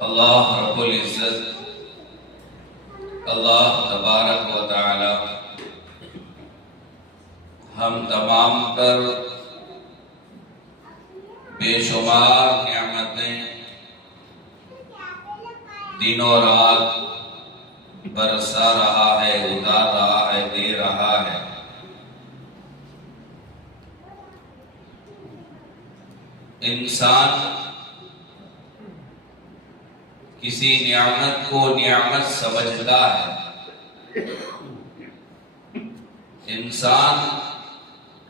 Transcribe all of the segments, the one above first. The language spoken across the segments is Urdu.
اللہ رب العزت، اللہ تبارک و تعالی ہم تمام پر بے شمار نعمتیں دن و رات برسا رہا ہے، اتار رہا ہے، دے رہا ہے۔ انسان کسی نعمت کو نعمت سمجھتا ہے۔ انسان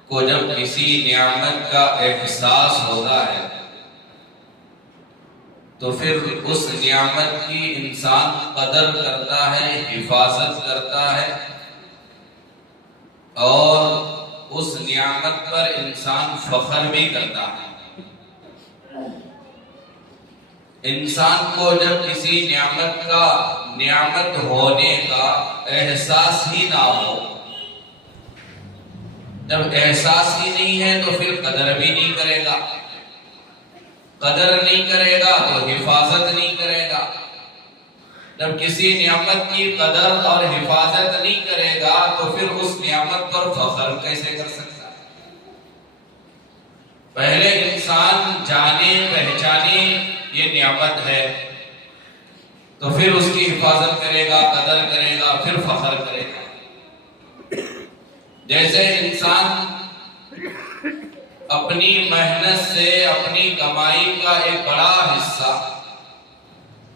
کو جب کسی نعمت کا احساس ہوتا ہے تو پھر اس نعمت کی انسان قدر کرتا ہے، حفاظت کرتا ہے، اور اس نعمت پر انسان فخر بھی کرتا ہے۔ انسان کو جب کسی نعمت ہونے کا احساس ہی نہ ہو، جب احساس ہی نہیں ہے تو پھر قدر بھی نہیں کرے گا، قدر نہیں کرے گا تو حفاظت نہیں کرے گا۔ جب کسی نعمت کی قدر اور حفاظت نہیں کرے گا تو پھر اس نعمت پر فخر کیسے کر سکتا ہے؟ پہلے انسان جانے پہچانے یہ نعمت ہے تو پھر اس کی حفاظت کرے گا، قدر کرے گا، پھر فخر کرے گا۔ جیسے انسان اپنی محنت سے اپنی کمائی کا ایک بڑا حصہ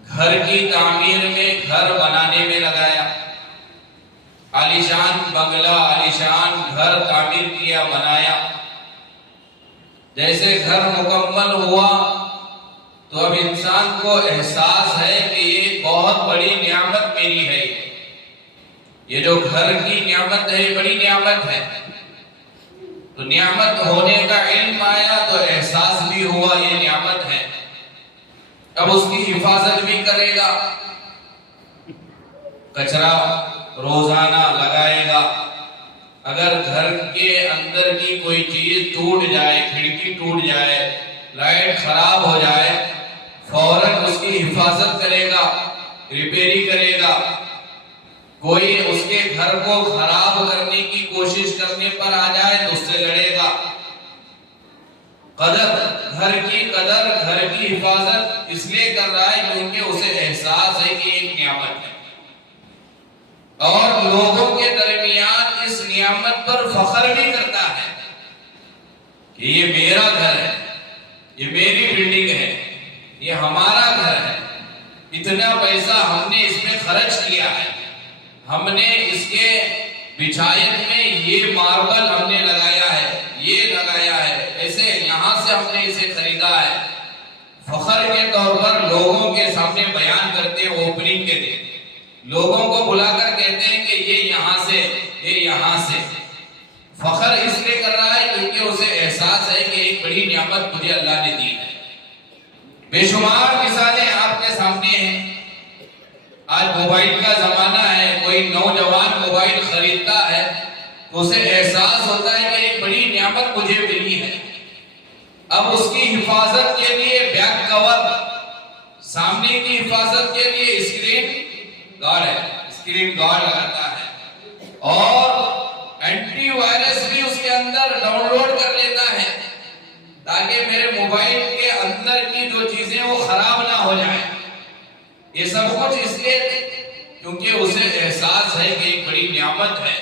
گھر کی تعمیر میں، گھر بنانے میں لگایا، عالیشان بنگلہ، عالیشان گھر تعمیر کیا، بنایا۔ جیسے گھر مکمل ہوا تو اب انسان کو احساس ہے کہ یہ بہت بڑی نعمت میری ہے، یہ جو گھر کی نعمت ہے یہ بڑی نعمت ہے۔ تو نعمت ہونے کا علم آیا تو احساس بھی ہوا یہ نعمت ہے، اب اس کی حفاظت بھی کرے گا۔ کچرا روزانہ لگائے گا، اگر گھر کے اندر کی کوئی چیز ٹوٹ جائے، کھڑکی ٹوٹ جائے، لائٹ خراب ہو جائے، فوراً اس کی حفاظت کرے گا، ریپیری کرے گا۔ کوئی اس کے گھر کو خراب کرنے کی کوشش کرنے پر آ جائے تو اس سے لڑے گا۔ گھر کی حفاظت اس لیے کر رہا ہے کیونکہ اسے احساس ہے کہ ایک نعمت ہے، اور لوگوں کے درمیان اس نعمت پر فخر بھی کرتا ہے کہ یہ میرا گھر ہے، یہ میری بلڈنگ ہے، یہ ہمارا گھر ہے، اتنا پیسہ ہم نے اس میں خرچ کیا ہے، ہم نے اس کے بچھائن میں یہ ماربل ہم نے لگایا ہے، یہ لگایا ہے، ایسے یہاں سے ہم نے اسے خریدا ہے۔ فخر کے طور پر لوگوں کے سامنے بیان کرتے ہیں، اوپننگ کے دن لوگوں کو بلا کر کہتے ہیں کہ یہ یہاں سے، یہ یہاں سے۔ فخر اس لیے کر رہا ہے کیونکہ اسے احساس ہے کہ ایک بڑی نعمت مجھے اللہ نے دی ہے۔ بے شمار مثالیں آپ کے سامنے ہیں۔ آج موبائل کا زمانہ ہے، کوئی نوجوان موبائل خریدتا ہے تو اسے احساس ہوتا ہے کہ ایک بڑی نعمت مجھے ملی ہے۔ اب اس کی حفاظت کے لیے بیک کور، سامنے کی حفاظت کے لیے اسکرین گارڈ لگاتا ہے، اور اینٹی وائرس بھی اس کے اندر ڈاؤن لوڈ کر لیتا ہے تاکہ میرے موبائل کے اندر کی جو چیزیں وہ خراب نہ ہو جائیں۔ یہ سب کچھ اس لیے کیونکہ اسے احساس ہے کہ ایک بڑی نعمت ہے،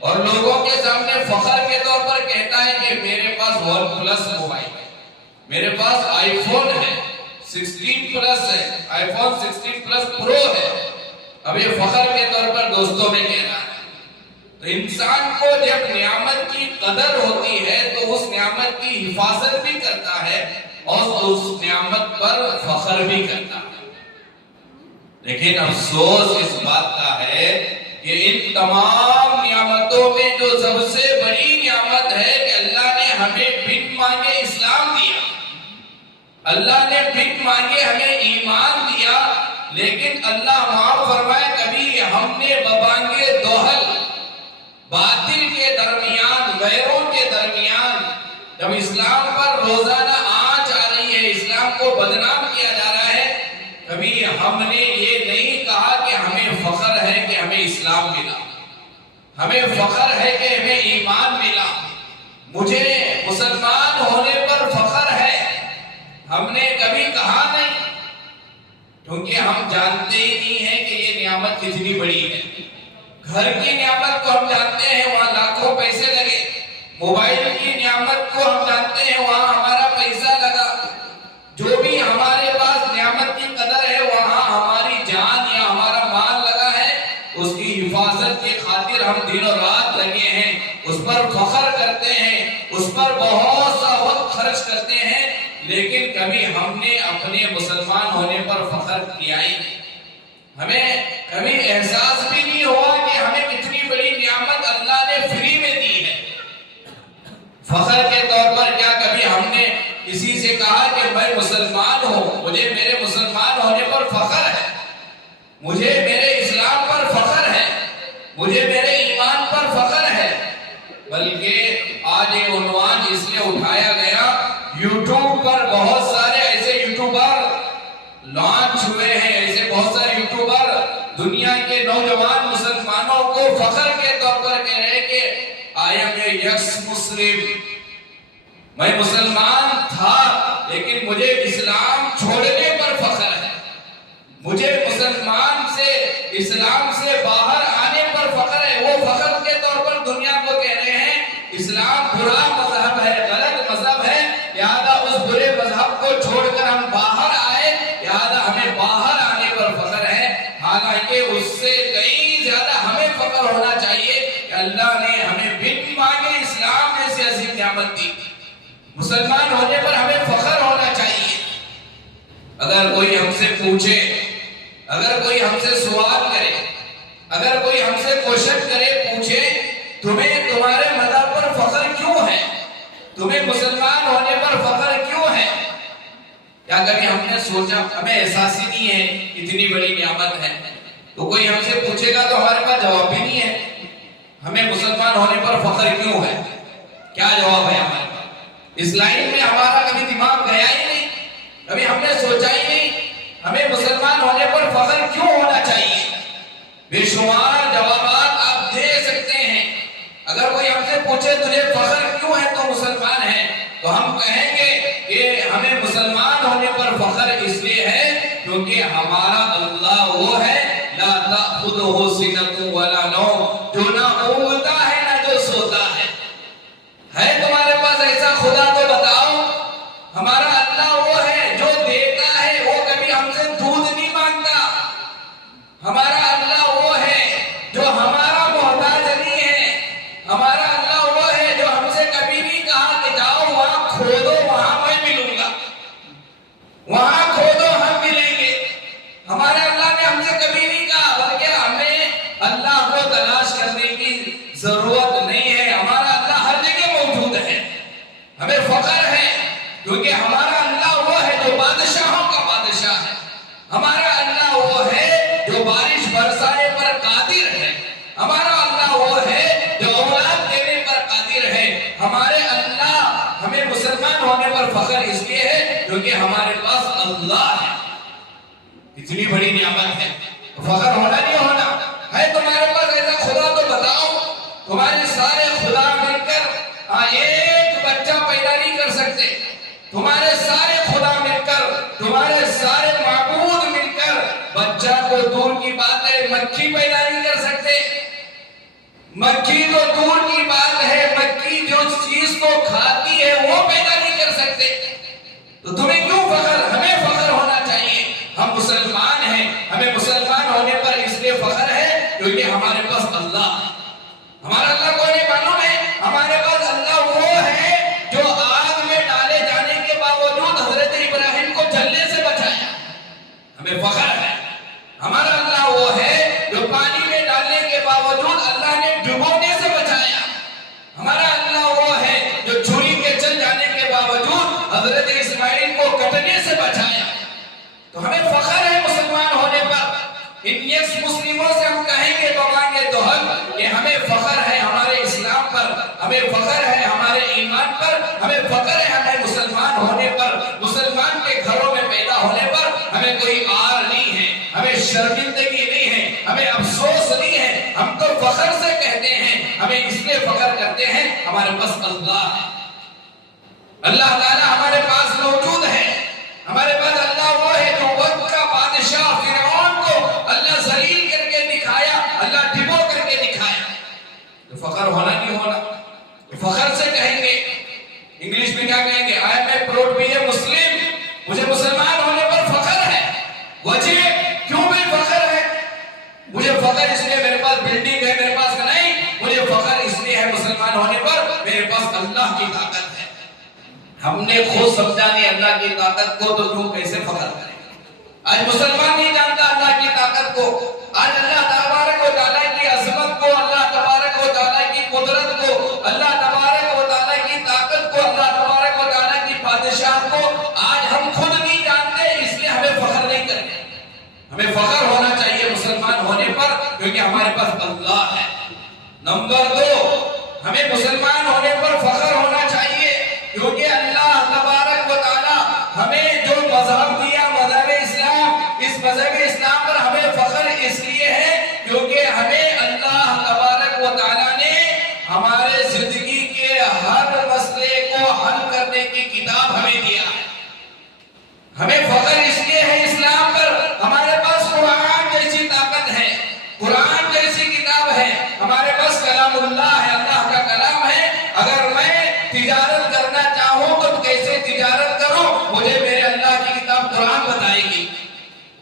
اور لوگوں کے سامنے فخر کے طور پر کہتا ہے کہ میرے پاس ون پلس موبائل ہے، میرے پاس آئی فون ہے، 16 پلس ہے، آئی فون 16 پلس پرو ہے۔ اب یہ فخر کے طور پر دوستوں میں کہہ رہا ہے۔ تو انسان کو جب نعمت کی قدر ہوتی ہے تو اس نعمت کی حفاظت بھی کرتا ہے اور اس نعمت پر فخر بھی کرتا ہے۔ لیکن افسوس اس بات کا ہے کہ ان تمام نعمتوں میں جو سب سے بڑی نعمت ہے کہ اللہ نے ہمیں بن مانگے اسلام دیا، اللہ نے بن مانگے ہمیں ایمان دیا، لیکن اللہ معاف فرمائے کبھی ہم نے ببانگے دوہل باطل کے درمیان، غیروں کے درمیان، جب اسلام پر روزانہ آنچ آ رہی ہے، اسلام کو بدنام کیا جا رہا ہے، کبھی ہم نے یہ نہیں کہا کہ ہمیں فخر ہے کہ ہمیں اسلام ملا، ہمیں فخر ہے کہ ہمیں ایمان ملا، مجھے مسلمان ہونے پر فخر ہے، ہم نے کبھی کہا نہیں، کیونکہ ہم جانتے ہی نہیں ہیں کہ یہ نعمت کتنی بڑی ہے۔ گھر کی نعمت کو ہم جانتے ہیں، وہاں لاکھوں پیسے لگے، موبائل کی نعمت کو ہم جانتے ہیں، وہاں ہمارا پیسہ لگا، جو بھی ہمارے پاس نعمت کی قدر ہے وہاں ہماری جان یا ہمارا مال لگا ہے، اس کی حفاظت کی خاطر ہم دن اور رات لگے ہیں، اس پر فخر کرتے ہیں، اس پر بہت سا وقت خرچ کرتے ہیں، لیکن کبھی ہم نے اپنے مسلمان ہونے پر فخر کیا ہی نہیں۔ ہمیں کبھی احساس بھی نہیں ہوا کہ ہمیں کتنی بڑی نعمت اللہ نے فری میں دی ہے۔ فخر کے طور پر کیا کبھی ہم نے کسی سے کہا کہ میں مسلمان ہوں، مجھے میرے مسلمان ہونے پر فخر ہے، مجھے میرے اسلام پر فخر ہے، مجھے میرے ایمان پر فخر ہے؟ بلکہ آج یہ عنوان اس لیے اٹھایا گیا، یوٹیوب پر بہت سارے ایسے یوٹیوبر لانچ ہوئے ہیں، ایسے بہت سارے یوٹیوبر دنیا کے نوجوان مسلمانوں کو فخر کے طور پر کہہ رہے ہیں کہ I am a ex مسلم، میں مسلمان تھا لیکن مجھے اسلام چھوڑنے پر فخر ہے، مجھے مسلمان سے اسلام سے باہر آنے پر فخر ہے۔ وہ فخر کے طور پر دنیا کو کہہ رہے ہیں اسلام برا مذہب ہے، غلط مذہب ہے، لہذا اس برے مذہب کو چھوڑ کر ہم باہر آئے، لہذا ہمیں باہر آنے پر فخر ہے۔ حالانکہ اس سے کئی زیادہ ہمیں فخر ہونا چاہیے کہ اللہ نے ہمیں بن مانگے اسلام جیسی عظیم نعمت دی، مسلمان ہونے پر ہمیں فخر ہونا چاہیے۔ اگر کوئی ہم سے پوچھے، اگر کوئی ہم سے سوال کرے، اگر کوئی ہم سے کوشش کرے، پوچھے تمہیں تمہارے مذہب پر فخر کیوں ہے، تمہیں مسلمان ہونے پر فخر کیوں ہے، کیا کبھی ہم نے سوچا؟ ہمیں احساس ہی نہیں ہے اتنی بڑی نعمت ہے، تو کوئی ہم سے پوچھے گا تو ہمارے پاس جواب بھی نہیں ہے، ہمیں مسلمان ہونے پر فخر کیوں ہے، کیا جواب ہے ہمارے پاس؟ اس لائن میں ہمارا کبھی دماغ گیا ہی نہیں، کبھی ہم نے سوچا ہی نہیں ہمیں مسلمان ہونے پر فخر کیوں ہونا چاہیے۔ بے شمار جوابات آپ دے سکتے ہیں۔ اگر کوئی ہم سے پوچھے تجھے فخر کیوں ہے تو مسلمان ہے، تو ہم کہیں گے کہ ہمیں مسلمان ہونے پر فخر اس لیے ہے کیونکہ ہمارا اللہ وہ ہے لا تأخذہ سنۃ ولا نوم، جو نہ اونگتا ہے نہ جو سوتا ہے۔ ہے تمہارے پاس ایسا خدا تو بتاؤ؟ ہمارا اللہ وہ ہے جو دیتا ہے، وہ کبھی ہم سے دودھ نہیں مانگتا۔ ہمارا اللہ وہ ہے جو ہمارا محتاج نہیں ہے۔ ہمارا اللہ وہ ہے جو ہم سے کبھی نہیں کہا کہ جاؤ وہاں کھودو وہاں میں ملوں گا، وہاں کھودو ہم ملیں گے۔ ہمارا اللہ نے ہم سے کبھی نہیں کہا، بلکہ ہمیں اللہ کو تلاش کرنے کی ضرورت نہیں ہے، ہمارا اللہ ہر جگہ موجود ہے۔ ہمیں فخر ہے کیونکہ ہمارا اللہ وہ ہے جو بادشاہوں کا بادشاہ ہے، ہمارا اللہ وہ ہے جو بارش برسانے پر قادر ہے، ہمارا اللہ وہ ہے جو اولاد دینے پر قادر ہے۔ ہمارے اللہ، ہمیں مسلمان ہونے پر فخر اس لیے ہے کیونکہ ہمارے پاس اللہ ہے، اتنی بڑی نعمت ہے، فخر ہونا نہیں ہونا؟ ہے تمہارے پاس ایسا خدا تو بتاؤ؟ تمہارے سارے خدا مل کر ایک بچہ پیدا نہیں کر سکتے، تمہارے سارے خدا مل کر، تمہارے سارے معبود مل کر بچہ کو دور کی بات ہے مکھی پیدا نہیں کر سکتے۔ مکھی تو دور کی بات ہے، مکھی جو چیز کو کھاتی ہے وہ پیدا نہیں کر سکتے، تو تمہیں کیوں فخر؟ ہمیں فخر ہونا چاہیے، ہم مسلمان ہیں، ہمیں مسلمان ہونے پر اس لیے فخر ہے کیونکہ ہمارے پاس اللہ ہے۔ ہمارا اللہ کون ہے معلوم ہے؟ ہمارے پاس اللہ وہ ہے جو آگ میں ڈالے جانے کے باوجود حضرت ابراہیم کو جلنے سے بچایا، ہمیں فخر ہے۔ ہمارا اللہ وہ ہے جو پانی میں ڈالنے کے باوجود اللہ نے ڈبونے سے بچایا، ہمارا اللہ وہ ہے جو چھری کے چل جانے کے باوجود حضرت اسماعیل کو کٹنے سے بچایا، تو ہمیں فخر ہے مسلمان ہونے پر۔ ان یس مسلموں سے ہم کہیں گے تو مانگے تو حق کہ ہمیں فخر ہے ہمارے اسلام پر، ہمیں فخر ہے ہمارے ایمان پر، ہمیں فخر ہے ہمیں مسلمان ہونے پر، مسلمان کے گھروں میں پیدا ہونے پر۔ ہمیں کوئی آر شرمندگی نہیں ہے، ہمیں افسوس نہیں ہے، ہم تو فخر سے کہتے ہیں، ہمیں اس لیے فخر کرتے ہیں ہمارے پاس اللہ ہے، اللہ تعالیٰ ہمارے پاس موجود ہے، ہمارے پاس اللہ وہ ہے جو وقت کا بادشاہ فرعون کو اللہ ذلیل کر کے دکھایا، اللہ ڈبو کر کے دکھایا، تو فخر ہونا نہیں ہونا، فخر سے کہیں گے، انگلش میں کیا کہیں گے؟ I am a proud to be a Muslim، مجھے مسلمان ہونے پر فخر ہے۔ وجہ کیوں بھی فخر ہے؟ مجھے فخر اس لیے میرے پاس بلڈنگ ہے، میرے پاس نہیں، مجھے فخر اس لیے ہے مسلمان ہونے پر میرے پاس اللہ کی طاقت ہے۔ ہم نے خود سمجھا نہیں اللہ کی طاقت کو، تو کیوں کیسے فخر کریں؟ آج مسلمان نہیں جانتا اللہ کی طاقت کو، آج اللہ تبارک و تعالیٰ کی عظمت کو، اللہ تبارک و تعالیٰ کی قدرت کو، اللہ تبارک و تعالیٰ کی طاقت کو، اللہ تبارک و تعالیٰ کی بادشاہت کو آج ہم خود نہیں جانتے، اس لیے ہمیں فخر نہیں کرتے۔ ہمیں فخر ہونا چاہیے مسلمان ہونے پر، کیونکہ ہمارے پاس اللہ ہے۔ نمبر 2، ہمیں مسلمان ہونے پر فخر ہونا چاہیے کیونکہ اللہ تبارک و تعالیٰ ہمیں جو مذہب دیا، مذہب اسلام، اس مذہب اسلام پر ہمیں فخر اس لیے ہے کیونکہ ہمیں اللہ تبارک و تعالیٰ نے ہمارے زندگی کے ہر مسئلے کو حل کرنے کی کتاب ہمیں دیا ہے۔ ہمیں فخر اس لیے ہے اسلام پر، ہمارے پاس قرآن جیسی طاقت ہے، قرآن جیسی کتاب ہے، ہمارے پاس کلام اللہ ہے، اللہ کا کلام ہے۔ اگر میں تجارت کرنا چاہوں تو کیسے تجارت کروں، مجھے میرے اللہ کی کتاب قرآن بتائے گی۔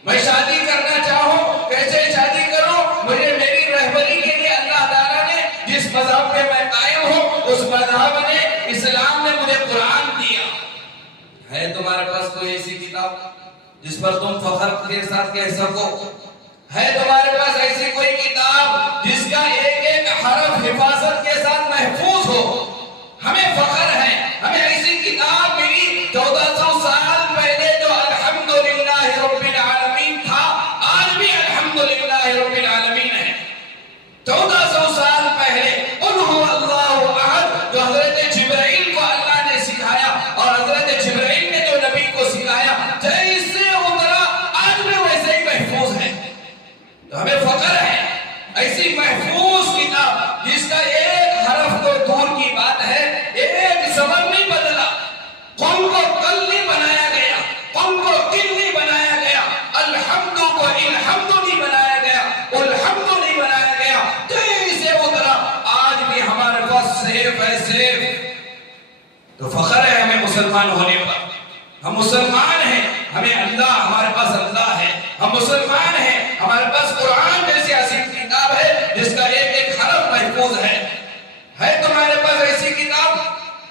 میں شادی کرنا چاہوں کیسے شادی کروں، مجھے میری رہبری کے لیے اللہ تعالیٰ نے جس مذہب پہ میں قائم ہوں، اس مذہب نے، اسلام نے مجھے قرآن دیا ہے۔ تمہارے پاس کوئی ایسی کتاب جس پر تم فخر کے ساتھ کہہ سکو؟ ہے تمہارے پاس ایسی کوئی کتاب جس کا ایک ایک حرف حفاظت کے ساتھ محفوظ ہو؟ ہمیں فخر ہے، ہمیں ایسی کتاب ملی 1400 سال پہلے جو الحمدللہ رب العالمین تھا، آج بھی الحمدللہ رب العالمین ہے۔ 1400 سال پہلے قل هو اللہ احد جو حضرت جبرائیل کو اللہ نے سکھایا، اور حضرت جبرائیل نے جو نبی کو سکھایا، جیسے اترا آج بھی ویسے ہی محفوظ ہے۔ تو ہمیں فخر ہے ایسی محفوظ کتاب جس کا ایک حرف تو دور کی بات ہے، ایک زبان نہیں بدلا، قل کو کل نہیں بنایا گیا، قل کو کل نہیں بنایا گیا، الحمد کو الحمد نہیں بنایا گیا، الحمد نہیں بنایا گیا، جیسے اترا آج بھی ہمارے پاس سیف ہے، سیف۔ تو فخر ہے ہمیں مسلمان ہونے پر، ہم مسلمان ہیں، ہمیں اللہ، ہمارے پاس اللہ ہے، ہم مسلمان ہیں، ہمارے پاس قرآن جیسی عظیم کتاب ہے جس کا ایک ایک حرف محفوظ ہے۔ ہے تمہارے پاس ایسی کتاب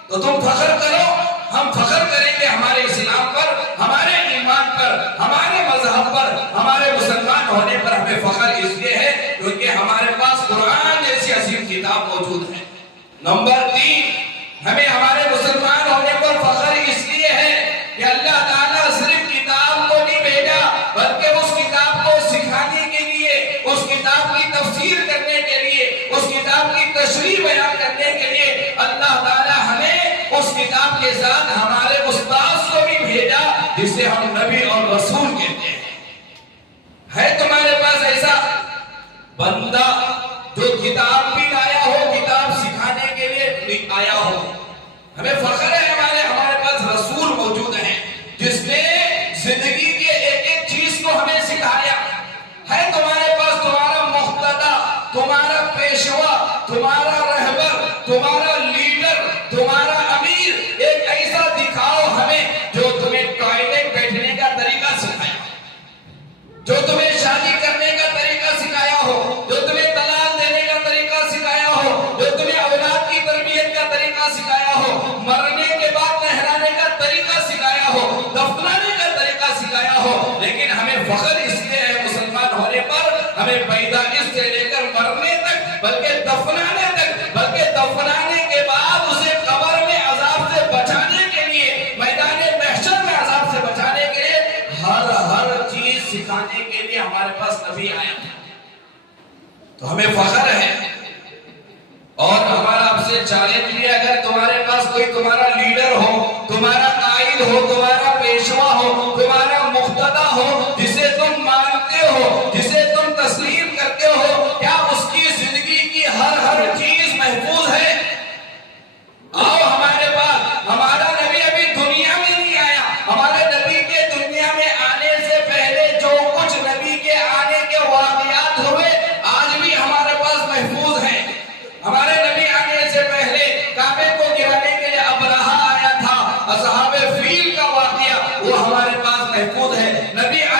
تو تم فخر کرو، ہم فخر کریں گے ہمارے اسلام پر، ہمارے ایمان پر، ہمارے مذہب پر، ہمارے مسلمان ہونے پر ہمیں فخر اس لیے ہے کیونکہ ہمارے پاس قرآن جیسی عظیم کتاب موجود ہے۔ نمبر 3، ہمیں ہمارے مسلمان ہونے پر فخر اس لیے ہے کہ اللہ تعالیٰ صرف کتاب کو نہیں بھیجا بلکہ اس کتاب کو سکھانے کے لیے، اس کتاب کی تفسیر کرنے کے لیے، اس کتاب کی تشریح بیان کرنے کے لیے اللہ تعالیٰ ہمیں اس کتاب کے ساتھ ہمارے استاد کو بھی بھیجا جسے ہم نبی اور رسول کہتے ہیں۔ ہے تمہارے پاس ایسا بندہ جو کتاب بھی لایا ہو، کتاب سکھانے کے لیے بھی آیا ہو؟ ہمیں فخر ہے ہمارے پاس رسول موجود ہیں جس نے زندگی کے ایک ایک چیز کو ہمیں سکھایا۔ ہے تمہارے پاس تمہارا مقتدی، تمہارا پیشوا، تمہارا رہبر، تمہارا لیڈر، تمہارا امیر، ایک ایسا دکھاؤ ہمیں جو تمہیں ٹوائلٹ بیٹھنے کا طریقہ سکھایا، جو تمہیں شادی کرنے کا طریقہ سکھایا ہو، جو تمہیں طلاق دینے کا طریقہ سکھایا ہو، جو تمہیں اولاد کی تربیت کا طریقہ سکھایا ہو، مرنے کے بعد نہلانے کا طریقہ سکھایا ہو، دفنانے کا طریقہ سکھایا ہو۔ لیکن ہمیں فخر اس لیے ہے مسلمان ہونے پر، ہمیں پیدائش سے لے کر مرنے تک، بلکہ دفنانے تک، بلکہ دفنانے کے بعد اسے قبر میں عذاب سے بچانے کے لیے، میدان محشر میں عذاب سے بچانے کے لیے ہر چیز سکھانے کے لیے ہمارے پاس نبی آیا۔ تو ہمیں فخر ہے، اور ہمارا آپ سے چیلنج بھی ہے، اگر تمہارے پاس کوئی تمہارا لیڈر ہو، تمہارا قائد ہو، تمہارا پیشوا ہو، تمہارا مقتدی ہو، جسے تم مانتے ہو،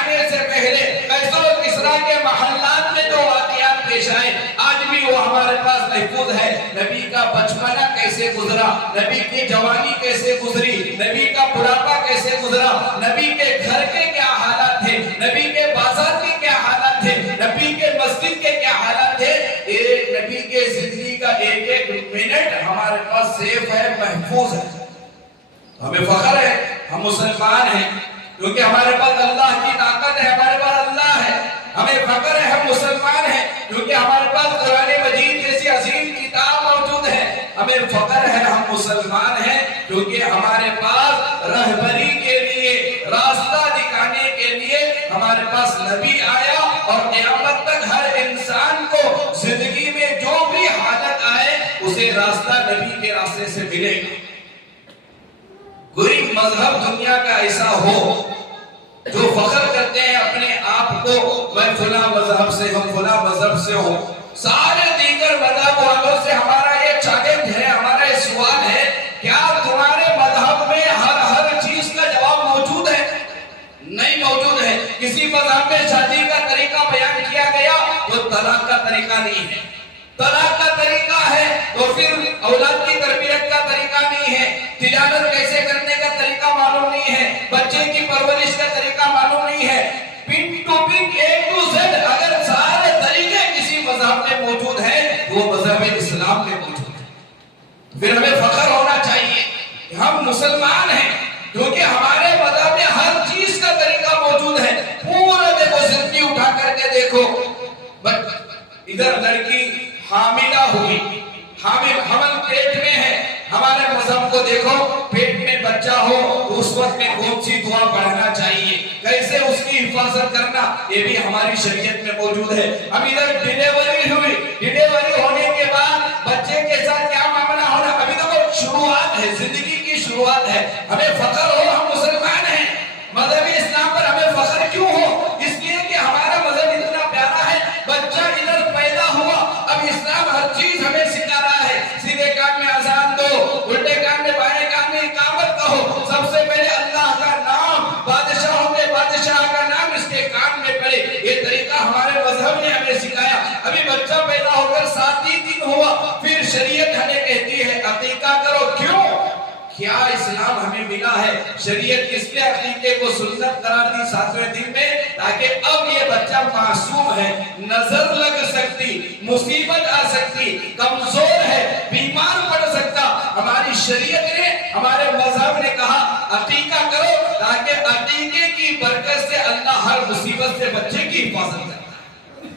جانے سے پہلے قیصر و کسریٰ کے محلات میں جو واقعات پیش آئے آج بھی وہ ہمارے پاس محفوظ ہے. نبی کا بچپنا کیسے گزرا, نبی کی جوانی کیسے گزری, نبی کا بڑھاپا کیسے گزرا, نبی کے گھر کے کیا حالات تھے, نبی کے بازار کے کیا حالات تھے, نبی کے مسجد کے کیا حالات تھے. ایک نبی کے زندگی کا ایک ایک منٹ ہمارے پاس سیف ہے, محفوظ ہے. ہمیں فخر ہے ہم مسلمان ہیں کیونکہ ہمارے پاس اللہ کی طاقت ہے, ہمارے پاس اللہ ہے. ہمیں فخر ہے ہم مسلمان ہیں کیونکہ ہمارے پاس قرآن مجید جیسی عظیم کتاب موجود ہے. ہمیں فخر ہے ہم مسلمان ہیں کیونکہ ہمارے پاس رہبری کے لیے, راستہ دکھانے کے لیے ہمارے پاس نبی آیا. اور قیامت تک ہر انسان کو زندگی میں جو بھی حالت آئے اسے راستہ نبی کے راستے سے ملے گا. کوئی مذہب دنیا کا ایسا ہو جو فخر کرتے ہیں اپنے آپ کو, میں فلاں مذہب سے ہوں, فلاں مذہب سے ہوں. سارے دیگر مذہب والوں سے ہمارا یہ چیلنج ہے, ہمارا یہ سوال ہے, کیا تمہارے مذہب میں ہر چیز کا جواب موجود ہے؟ نہیں موجود ہے. کسی مذہب میں شادی کا طریقہ بیان کیا گیا تو طلاق کا طریقہ نہیں ہے. طلاق کا طریقہ ہے تو پھر اولاد کی تربیت کا طریقہ نہیں ہے. تجارت کیسے کرنے کا طریقہ معلوم نہیں ہے. بچے کی پرورش کا طریقہ معلوم نہیں ہے. Pin to pin, A to Z اگر سارے طریقے کسی مذہب میں موجود ہیں تو وہ مذہب اسلام میں موجود ہے. پھر ہمیں فخر ہونا چاہیے کہ ہم مسلمان ہیں کیونکہ ہمارے مذہب میں ہر چیز کا طریقہ موجود ہے. پورا دیکھو, زندگی اٹھا کر کے دیکھو, ادھر لڑکی حاملہ ہوئی, حمل پیٹ میں ہے, ہمارے مذہب کو دیکھو, پیٹ میں بچہ ہو تو اس وقت میں کون سی دعا پڑھنا چاہیے, کیسے اس کی حفاظت کرنا, یہ بھی ہماری شریعت میں موجود ہے. اب ادھر ڈیلیوری ہوئی, ڈیلیوری ہونے کے بعد بچے کے ساتھ کیا معاملہ ہونا, ابھی تو شروعات ہے, زندگی کی شروعات ہے. ہمیں فخر ہو ہم مسلمان ہیں. مذہبی اسلام پر ہمیں فخر کیوں ہو؟ اس لیے کہ ہمارا مذہب اتنا پیارا ہے. بچہ ادھر پیدا ہوا, اب اسلام ہر چیز ہمیں سکھا رہا ہے. سیدھے کان میں اذان دو, الٹے کان میں, بائیں کان میں اقامت کہو. سب سے پہلے اللہ کا نام, بادشاہوں کے بادشاہ کا نام اس کے کان میں پڑے. یہ طریقہ ہمارے مذہب نے ہمیں سکھایا. ابھی بچہ پیدا ہو کر 7 ہی دن ہوا, پھر شریعت ہمیں کہتی ہے عقیقہ کرو. کیوں؟ کیا اسلام ہمیں ملا ہے؟ شریعت اس لیے عقیقے کو سنت قرار دی 7ویں دن میں تاکہ اب یہ بچہ معصوم ہے, نظر لگ سکتی, مصیبت آ سکتی, کمزور ہے, بیمار پڑ سکتا. ہماری شریعت نے, ہمارے مذہب نے کہا عقیقہ کرو تاکہ عقیقے کی برکت سے اللہ ہر مصیبت سے بچے کی حفاظت کرتا ہے.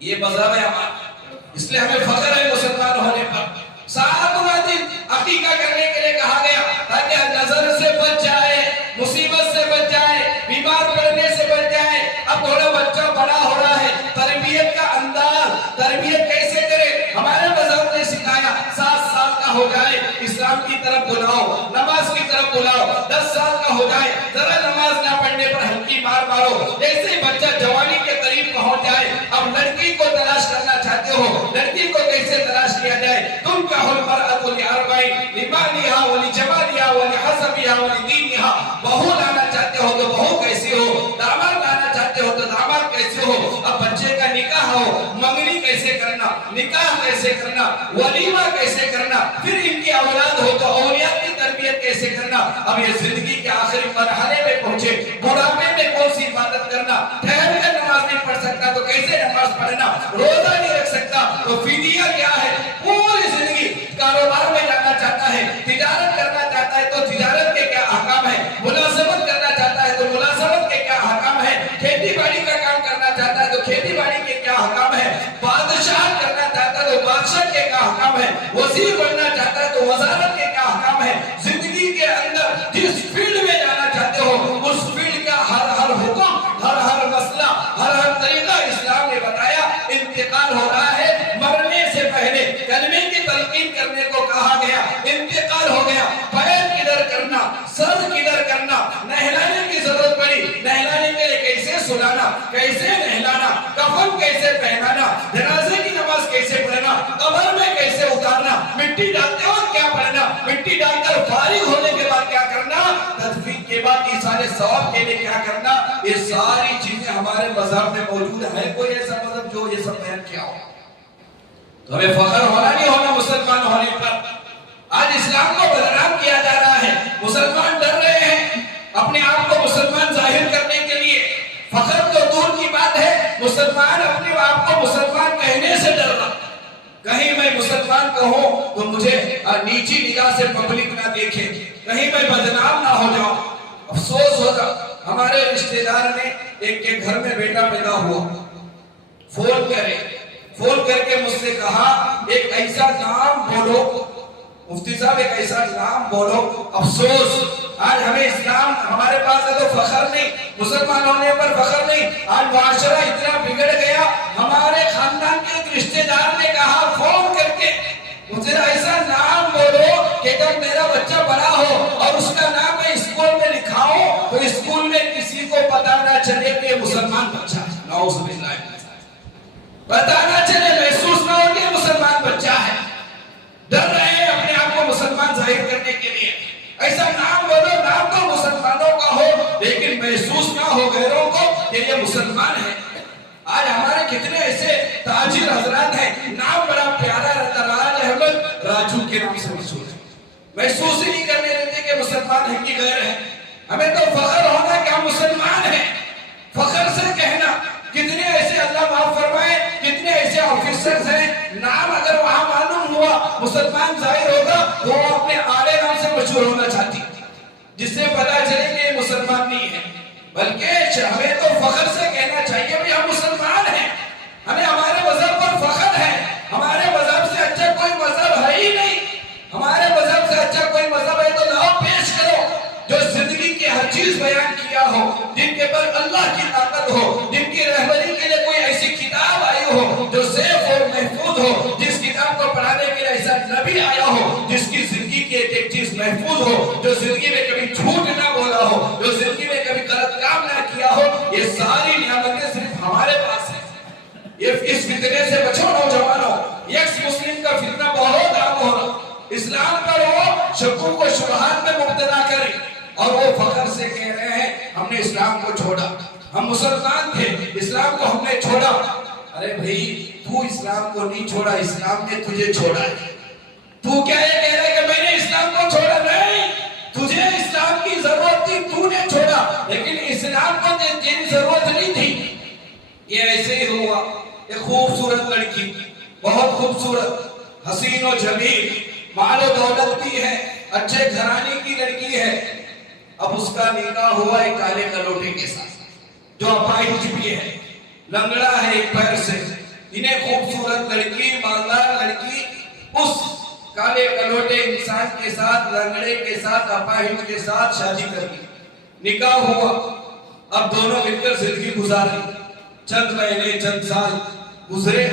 یہ مذہب ہے ہمارا, اس لیے ہمیں فخر ہے مسلمان ہونے پر. 7واں دن عقیقہ کرنے کے لیے کہا گیا تاکہ نظر سے بچ جائے, مصیبت سے بچ جائے, بیمار پڑنے سے بچ جائے. اب تھوڑا بچہ بڑا ہو رہا ہے, تربیت کا انداز, تربیت کیسے کرے ہمارے مذہب نے سکھایا. 7 سال کا ہو جائے اسلام کی طرف بلاؤ, نماز کی طرف بلاؤ. 10 سال کا ہو جائے ذرا نماز نہ پڑھنے پر ہلکی مار مارو. جیسے بچہ جوانی کے قریب پہنچ جائے, اب لڑکی کو تلاش کرنا چاہتے ہو, لڑکی کو کیسے تلاش کیا جائے؟ تم کا المرأة لأربعین لمالها ولجمالها ولحسبها ولدینها. بہو لانا چاہتے ہو تو بہو کیسی ہو, داماد لانا چاہتے ہو تو داماد کیسے ہو. اب بچے کا نکاح ہو, منگنی کیسے کرنا, نکاح کیسے کرنا, ولیمہ کیسے کرنا, پھر ان کی اولاد ہو تو اولیاء کی تربیت کیسے کرنا. اب یہ زندگی کے آخری مرحلے میں پہنچے, بڑھاپے میں کون سی عبادت کرنا, ٹھہر کر نماز نہیں پڑھ سکتا تو کیسے نماز پڑھنا, روزہ نہیں رکھ سکتا تو فدیہ کیا ہے. پوری زندگی کاروبار میں جانا چاہتا ہے, تجارت کرنا چاہتا ہے تو تجارت کے کیا احکام ہے, ملازمت کرنا چاہتا ہے تو ملازمت کے کیا احکام ہے, کھیتی باڑی کا کام کرنا چاہتا ہے تو کھیتی باڑی کے کیا احکام ہے, بادشاہ کرنا چاہتا ہے تو بادشاہ کے کیا احکام ہے, وزیر بننا چاہتا ہے تو وزارت کے کیا احکام ہے. زندگی کے اندر جس فیلڈ میں جانا چاہتے ہو اس فیلڈ کا ہر حکم, ہر مسئلہ, ہر طریقہ اسلام نے بتایا. انتقال ہو رہا ہے, مرنے سے پہلے کلمے کی تلقین کرنے کو کہا گیا. انتقال ہو گیا, پیر کدھر کرنا, سر کدھر کرنا, نہلانے کی ضرورت پڑی, نہلانے کے لیے کیسے سلانا, کیسے نہلانا, کفن کیسے پہنانا, جنازے کی نماز کیسے پڑھنا, قبر میں کیسے اتارنا, مٹی ڈالتے وقت کیا پڑھنا, مٹی ڈال کر فارغ ہونے کے بعد کیا کرنا, تدفین کے بعد ایثار ثواب کے لیے کیا کرنا. یہ ساری مذہب میں موجود ہے کوئی ایسا مذہب جو یہ سب بیان کیا ہو؟ تو ہمیں فخر ہونا نہیں ہونا مسلمان ہونے پر. آج اسلام کو بدنام کیا جا رہا ہے. مسلمان ڈر رہے ہیں اپنے آپ کو مسلمان ظاہر کرنے کے لیے. فخر تو دور کی بات ہے، مسلمان اپنے آپ کو مسلمان کہنے سے ڈر رہا. کہیں میں مسلمان کہوں تو مجھے نیچی نگاہ سے پبلک نہ دیکھے، کہیں میں بدنام نہ ہو جاؤں. افسوس ہوگا ہمارے رشتہ دار نے ایک کے گھر میں بیٹا پیدا ہوا، فون کر کے مجھ سے کہا ایک ایسا نام بولو مفتی صاحب، ایک ایسا نام بولو. افسوس آج ہمیں اسلام ہمارے پاس ہے تو فخر نہیں، مسلمان ہونے پر فخر نہیں. آج معاشرہ اتنا بگڑ گیا، ہمارے خاندان کے ایک رشتہ دار نے کہا فون کر کے مجھے ایسا نام بولو کہ جب میرا بچہ بڑا ہو اور اس کا نام میں اسکول میں لکھاؤں تو اسکول میں کسی کو پتا نہ چلے کہ یہ مسلمان بچہ ہے. نعوذ باللہ، پتا نہ چلے، محسوس نہ ہو کہ مسلمان بچہ ہے. ڈر رہے ہیں اپنے آپ کو مسلمان ظاہر کرنے کے لیے. ایسا نام بولو، نام تو مسلمانوں کا ہو لیکن محسوس نہ ہو غیروں کو کہ یہ مسلمان ہے. آج ہمارے کتنے ایسے تاجر حضرات ہیں، نام بڑا پیارا رہتا، راج احمد راجو کے نام سے مشہور ہے، محسوس ہی نہیں کرنے دیتے کہ مسلمان ہیں کہ غیر ہیں. ہمیں تو فخر ہونا کہ ہم مسلمان ہیں، فخر سے کہنا. کتنے ایسے اللہ معاف فرمائے کتنے ایسے آفیسرز ہیں، نام اگر وہاں معلوم ہوا مسلمان ظاہر ہوگا تو وہ اپنے آلے نام سے مشہور ہونا چاہتی، جس سے پتا چلے کہ یہ مسلمان نہیں ہے. بلکہ ہمیں تو فخر سے کہنا چاہیے کہ ہم مسلمان ہیں، ہمیں ہمارے مذہب پر فخر ہے. ہمارے مذہب سے اچھا کوئی مذہب ہے ہی نہیں. ہمارے مذہب سے اچھا کوئی مذہب ہے تو لاؤ پیش کرو، جو زندگی کی ہر چیز بیان کیا ہو، جن کے پر اللہ کی طاقت ہو، جن کی رہبری کے لیے کوئی ایسی کتاب آئی ہو جو سیف اور محفوظ ہو، جس کتاب کو پڑھانے کے لیے ایسا نبی آیا ہو جس کی زندگی کی ایک چیز محفوظ ہو، جو زندگی میں کبھی جھوٹ نہ بولا ہو، جو زندگی میں کبھی غلط کام نہ کیا ہو. یہ ساری نعمتیں صرف ہمارے پاس ہیں. اس فتنے سے بچو نوجوانوں، یکس مسلم کا فتنہ بہت عام ہو رہا. اسلام پر وہ شکوک و شبہات میں مبتلا کریں اور وہ فخر سے کہہ رہے ہیں ہم نے اسلام کو چھوڑا، ہم مسلمان تھے، اسلام کو ہم نے چھوڑا. ارے بھئی تو اسلام کو نہیں چھوڑا، اسلام نے تجھے چھوڑا ہے. تو کیا یہ کہہ رہا ہے کہ میں نے اسلام کو چھوڑا؟ نہیں، تجھے اسلام کی ضرورت تھی، تو نے چھوڑا، لیکن اسلام کو تیری ضرورت نہیں تھی. یہ ایسے ہی ہوا. ایک خوبصورت لڑکی، بہت خوبصورت، حسین و جمیل، مال و دولت بھی ہے، اچھے گھرانے کی لڑکی ہے. اب اس کا نکاح ہوا ایک کالے کلوٹے کے ساتھ جو اپاہج بھی ہے، لنگڑا ہے ایک پیر سے. انہیں خوبصورت لڑکی، مالدار لڑکی اس کالے کلوٹے انسان کے ساتھ، لنگڑے کے ساتھ، اپاہج کے ساتھ شادی کر دی. نکاح ہوا. اب دونوں مل کر زندگی گزاری. چند مہینے چند سال گزرے.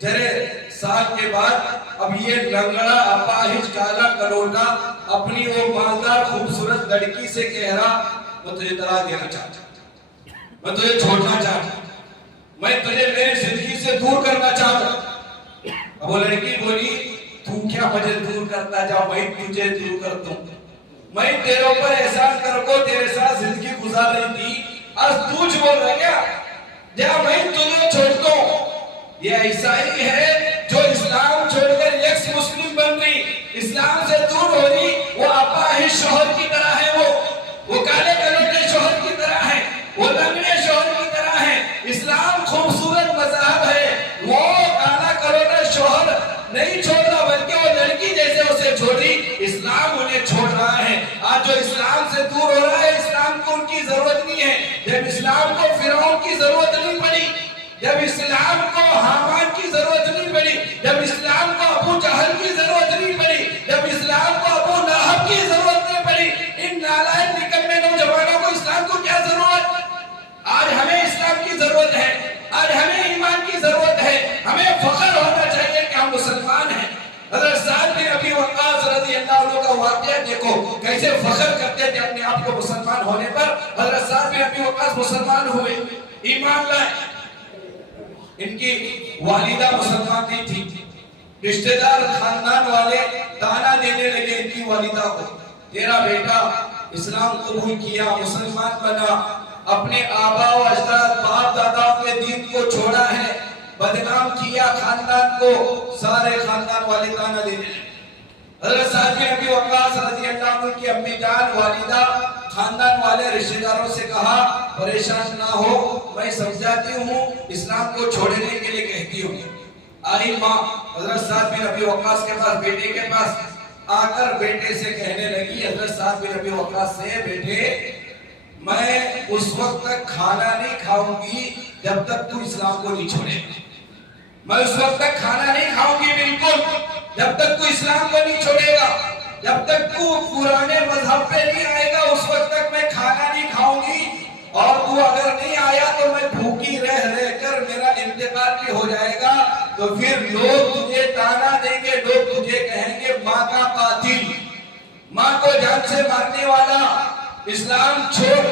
جرے سال کے بعد اب یہ لنگڑا اپاہج کالا کلوٹا اپنی وہ مالدار خوبصورت لڑکی سے کہہ رہا میں تجھے طلاق دینا چاہتا ہوں، میں تجھے چھوڑنا چاہتا ہوں، میں تجھے میری زندگی سے دور کرنا چاہتا ہوں. اب وہ لڑکی بولی تو کیا مجھے دور کرتا جا، میں تجھے دور کرتا ہوں. میں تیرے اوپر احسان کر کو تیرے ساتھ زندگی گزار رہی تھی، آج تو جھ بول رہا کیا جا میں تجھے چھوڑتا ہوں. یہ ایسا ہی ہے جو اسلام چھوڑ کر یکس مسلم بن رہی، اسلام سے دور ہو رہی. وہ اپاہج شوہر کی طرح ہے، وہ کالے کلوٹے شوہر کی طرح ہے، وہ لنگڑے شوہر کی طرح ہے. اسلام خوبصورت مذہب ہے، وہ کالا کلوٹا شوہر نہیں چھوڑ رہا بلکہ وہ لڑکی جیسے اسے چھوڑ رہی، اسلام انہیں چھوڑ رہا ہے. آج جو اسلام سے دور ہو رہا ہے، اسلام کو ان کی ضرورت نہیں ہے. جب اسلام کو فرعون کی ضرورت نہیں پڑی، جب اسلام کو حامان کی ضرورت نہیں پڑی، جب اسلام کو ابو جہل کی ضرورت نہیں پڑی، جب اسلام کو ابو لہب کی ضرورت نہیں پڑی، ان نالائق نکمے نوجوانوں کو اسلام کو کیا ضرورت؟ آج ہمیں اسلام کی ضرورت ہے، آج ہمیں ایمان کی ضرورت ہے. ہمیں فخر ہونا چاہیے کہ ہم مسلمان ہیں. حضرت سعد بن ابی وقاص رضی اللہ عنہ کا واقعہ دیکھو، کیسے فخر کرتے تھے اپنے آپ کو مسلمان ہونے پر. حضرت سعد بن ابی وقاص مسلمان ہوئے، ایمان لائے. ان کی والدہ مسلمان نہیں تھی، رشتہ دار خاندان والے تانا دینے لگے ان کی والدہ کو، تیرا بیٹا اسلام قبول کیا، مسلمان بنا، اپنے آبا و اجداد باپ دادا کو چھوڑا ہے، بدنام کیا خاندان کو، سارے خاندان والے تانا دینے لگے۔ حضرت سعد بن ابی وقاص رضی اللہ عنہ کی امی جان، والدہ، خاندان والے رشتہ داروں سے کہا پریشان نہ ہو، میں سمجھاتی ہوں، اسلام کو چھوڑنے کے لیے کہتی ہوں۔ آئی ماں حضرت سعد بن ابی وقاص کے پاس، بیٹے کے پاس آ کر بیٹے سے کہنے لگی، حضرت سعد بن ابی وقاص سے، بیٹے میں اس وقت تک کھانا نہیں کھاؤں گی جب تک تو اسلام کو نہیں چھوڑے گا۔ میں اس وقت تک کھانا نہیں کھاؤں گی بالکل جب تک تو اسلام کو نہیں چھوڑے گا، جب تک تو پرانے مذہب پہ نہیں آئے گا اس وقت تک میں کھانا نہیں کھاؤں گی، اور تو اگر نہیں آیا تو میں بھوکی رہ کر میرا انتقال بھی ہو جائے گا، تو پھر لوگ تجھے تانا دیں گے، لوگ تجھے کہیں گے ماں کا قاتل، ماں کو جان سے مارنے والا، اسلام چھوڑ۔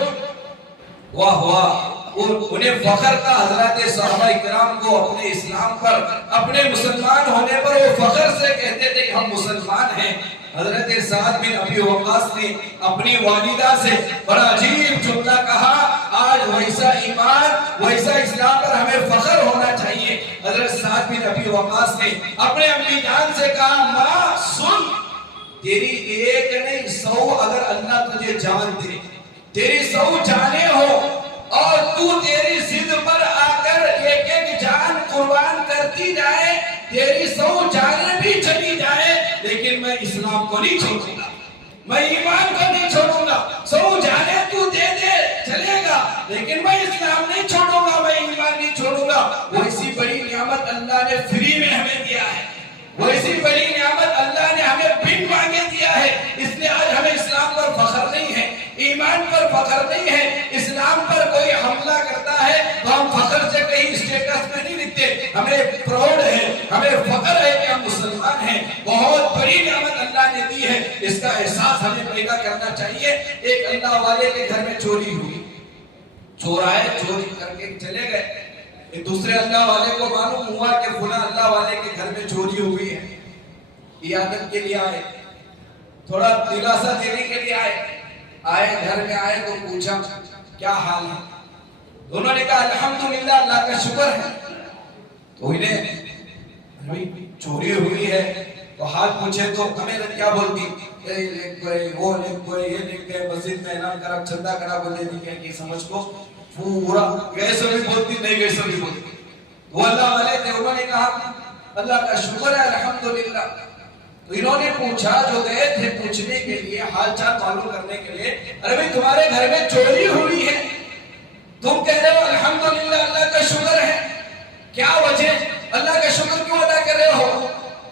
واہ واہ، انہیں فخر تھا حضرات صحابہ کرام کو اپنے اسلام پر، اپنے مسلمان ہونے پر، وہ فخر سے کہتے تھے کہ ہم مسلمان ہیں۔ حضرت سعد بن ابی وقاص نے اپنی والدہ سے بڑا عجیب جملہ کہا، آج ویسا ایمان، ویسا اسلام پر ہمیں فخر ہونا چاہیے۔ حضرت سعد بن ابی وقاص نے اپنے امی جان سے کہا، ماں سن، تیری ایک نہیں 100 اگر اللہ تجھے جان دے، تیری 100 جانیں ہو، اور تو تیری ضد پر آ کر ایک ایک جان قربان کرتی جائے، تیری 100 جانیں بھی چلی جائے، لیکن میں اسلام کو نہیں چھوڑوں گا، میں ایمان کو نہیں چھوڑوں گا۔ 100 جانیں تو دے دے چلے گا، لیکن میں اسلام نہیں چھوڑوں گا، میں ایمان نہیں چھوڑوں گا۔ وہ اسی بڑی نعمت اللہ نے فری میں ہمیں دیا ہے، وہ اسی بڑی نعمت اللہ نے ہمیں بن مانگے دیا ہے، اس لیے آج ہمیں اسلام پر فخر نہیں ہے، ایمان پر فخر نہیں ہے۔ اسلام پر کوئی حملہ کرتا ہے تو ہم فخر سے کہیں اسٹیٹس میں نہیں لکھتے، ہمیں پراؤڈ ہے، ہمیں فخر ہے کہ ہم مسلمان ہیں۔ بہت بڑی نعمت اللہ نے دی ہے، اس کا احساس ہمیں پیدا کرنا چاہیے۔ ایک اللہ والے کے گھر میں چوری ہوئی، چور آئے، چوری کر کے چلے گئے، ایک دوسرے اللہ والے کو معلوم ہوا کہ فلاں اللہ والے کے گھر میں چوری ہوئی ہے، عیادت کے لیے آئے، تھوڑا دلاسا دینے کے لیے آئے، گھر میں آئے تو پوچھا کیا حال ہے؟ دونوں نے کہا الحمدللہ، اللہ کا شکر ہے۔ تو انہیں چوری ہوئی ہے تو حال پوچھے تو ہمیں کیا بولتی، وہ لکھ گئے، یہ لکھ گئے، مسجد میں اعلان کرا، چندہ کرا، بولے کہ سمجھ کو پورا ویسے بھی بولتی، نہیں ویسے بھی بولتی۔ وہ اللہ والے تھے، انہوں نے کہا اللہ کا شکر ہے الحمدللہ۔ تو انہوں نے پوچھا، جو گئے تھے پوچھنے کے لیے، حال چال معلوم کرنے کے لیے، ارے بھئی تمہارے گھر میں چوری ہوئی ہے، تم کہہ رہے ہو الحمدللہ اللہ کا شکر ہے، کیا وجہ؟ اللہ کا شکر کیوں ادا کر رہے ہو؟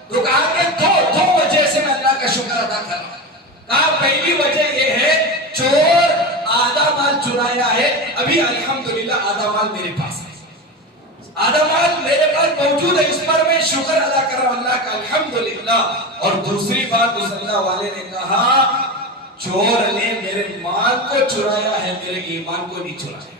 تو کہا کہ دو وجہ سے میں اللہ کا شکر ادا کر رہا ہوں۔ کہا پہلی وجہ یہ ہے چور آدھا مال چرایا ہے، ابھی الحمدللہ آدھا مال میرے پاس ہے، آدھا مال میرے پاس موجود ہے، اس پر میں شکر ادا کر رہا ہوں اللہ کا الحمدللہ۔ اور دوسری بات اس اللہ والے نے کہا، چور نے میرے مال کو چرایا ہے، میرے ایمان کو نہیں چرایا۔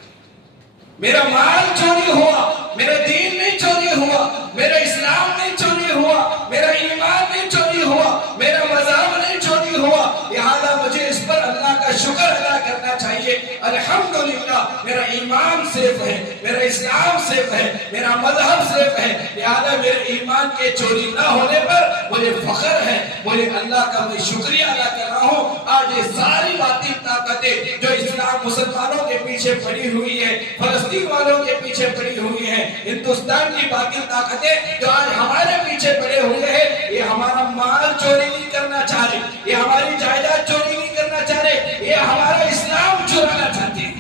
میرا مال چوری ہوا، میرا دین نہیں چوری ہوا، میرا اسلام نہیں چوری ہوا، میرا ایمان نہیں چوری ہوا، میرا مذہب نہیں چوری ہوا، لہذا مجھے اس پر اللہ کا شکر ادا کرنا چاہیے۔ الحمدللہ میرا ایمان سیف ہے، میرا اسلام سیف ہے، میرا مذہب سیف ہے، لہذا میرے ایمان کے چوری نہ ہونے پر مجھے فخر ہے، مجھے اللہ کا میں شکریہ ادا کر رہا ہوں۔ آج یہ ساری باطل طاقتیں جو اسلام مسلمانوں کے پیچھے پڑی ہوئی ہے، فلسطین والوں کے پیچھے پڑی ہوئی ہیں، ہندوستان کی باقی طاقتیں جو آج ہمارے پیچھے پڑے ہوئے ہیں، یہ ہمارا مال چوری نہیں کرنا چاہ رہے، یہ ہماری جائیداد چوری نہیں کرنا چاہ رہے، یہ ہمارا اسلام چرانا چاہتے ہیں،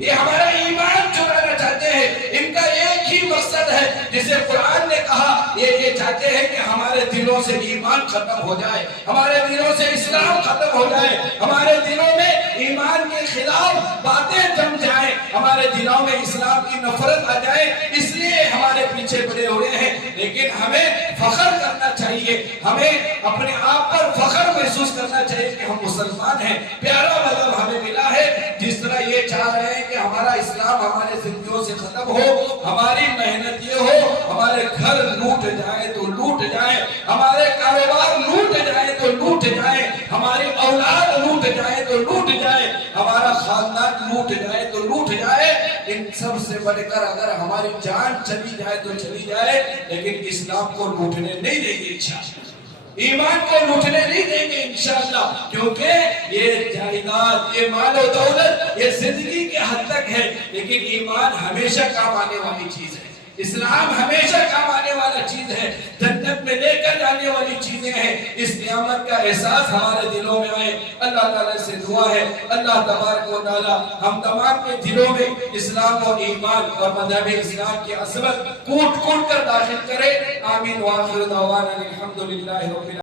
یہ ہمارا ایمان چرانا چاہتے ہیں۔ ان کا ایک ہی مقصد ہے جسے قرآن نے کہا، یہ چاہتے ہیں کہ ہمارے دلوں سے ایمان ختم ہو جائے، ہمارے دلوں سے اسلام ختم ہو جائے، ہمارے دلوں میں ایمان کے خلاف باتیں جم جائیں، ہمارے دلوں میں اسلام کی نفرت آ جائے، اس لیے ہمارے پیچھے پڑے ہوئے ہیں۔ لیکن ہمیں فخر کرنا چاہیے، ہمیں اپنے آپ پر فخر محسوس کرنا چاہیے کہ ہم مسلمان ہیں، پیارا مذہب ہمیں ملا ہے۔ جس طرح یہ چاہ رہے ہیں کہ ہمارا اسلام ہمارے زندگیوں سے ختم ہو، ہماری محنت یہ ہو، ہمارے گھر لوٹ جائے تو لوٹ جائے، ہمارے کاروبار لوٹ جائے تو لوٹ جائے، ہماری اولاد لوٹ جائے تو لوٹ جائے، ہمارا خاندان لوٹ جائے تو لوٹ جائے، ان سب سے بڑھ کر اگر ہماری جان چلی جائے تو چلی جائے، لیکن اسلام کو لوٹنے نہیں دیں گے انشاءاللہ، ایمان کو لوٹنے نہیں دیں گے انشاءاللہ، کیونکہ یہ جائیداد، یہ مال و دولت، یہ زندگی کے حد تک ہے، لیکن ایمان ہمیشہ کام آنے والی چیز ہے، اسلام ہمیشہ کام آنے والا چیز ہے، جنت میں لے کر جانے والی چیزیں ہیں۔ اس نعمت کا احساس ہمارے دلوں میں آئے، اللہ تعالیٰ سے دعا ہے اللہ تبارک و تعالیٰ ہم تمام کے دلوں میں اسلام و ایمان اور مذہب اسلام کی عظمت کوٹ کوٹ کر داخل کرے۔ آمین وآخر دعوانا الحمدللہ رب العالمین۔